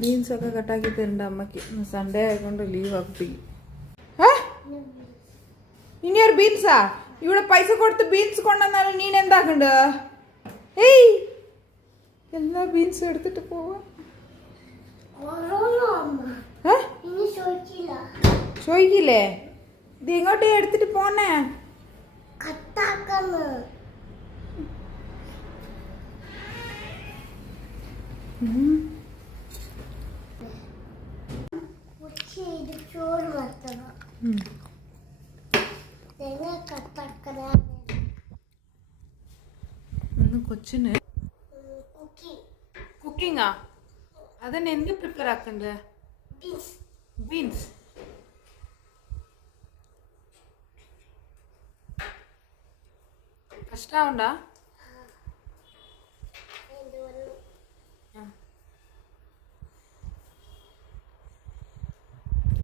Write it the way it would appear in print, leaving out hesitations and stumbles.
ബീൻസൊക്കെ കട്ടാക്കി തരണ്ട അമ്മയ്ക്ക്. സൺഡേ ആയതുകൊണ്ട് ലീവ് ആക്കി. ഇനിയൊരു ബീൻസാ? ഇവിടെ പൈസ കൊടുത്ത് ബീൻസ് കൊണ്ടുവന്നാലും നീ എന്താക്കണ്ട്? ഏയ്, എല്ലാ ബീൻസും എടുത്തിട്ട് പോവാ. ചോദിക്കില്ലേ? ഇത് എങ്ങോട്ടേ എടുത്തിട്ട് പോന്നേ? കൊച്ചിന് കുക്കിങ്ങാ? അതന്നെ എന്ത് പ്രിപ്പയർ ആക്കണ്ടേ? ബീൻസ്. കഷ്ടാവണ്ട?